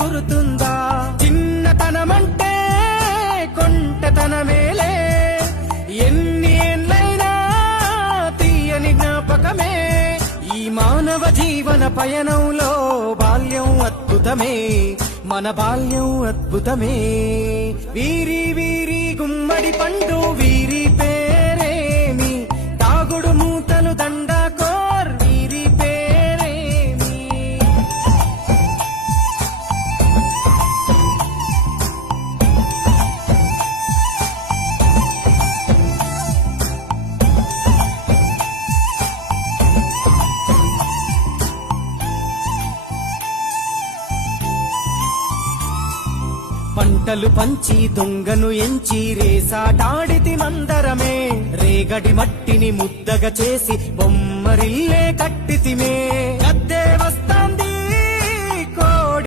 గురుతుందా? చిన్నతనమంటే కొంటతనమేలే, ఎన్ని ఏళ్ళైనా తీయని జ్ఞాపకమే. ఈ మానవ జీవన పయనంలో బాల్యం అద్భుతమే, మన బాల్యం అద్భుతమే. వీరి వీరి గుమ్మడి పండు వీరి పేరేమి, తాగుడు మూతలు దండాకోర్ వీరి పేరేమి. పంటలు పంచి దొంగను ఎంచి రేసాటాడితి మందరమే, రేగడి మట్టిని ముద్దగా చేసి బొమ్మరిల్లే కట్టితిమే.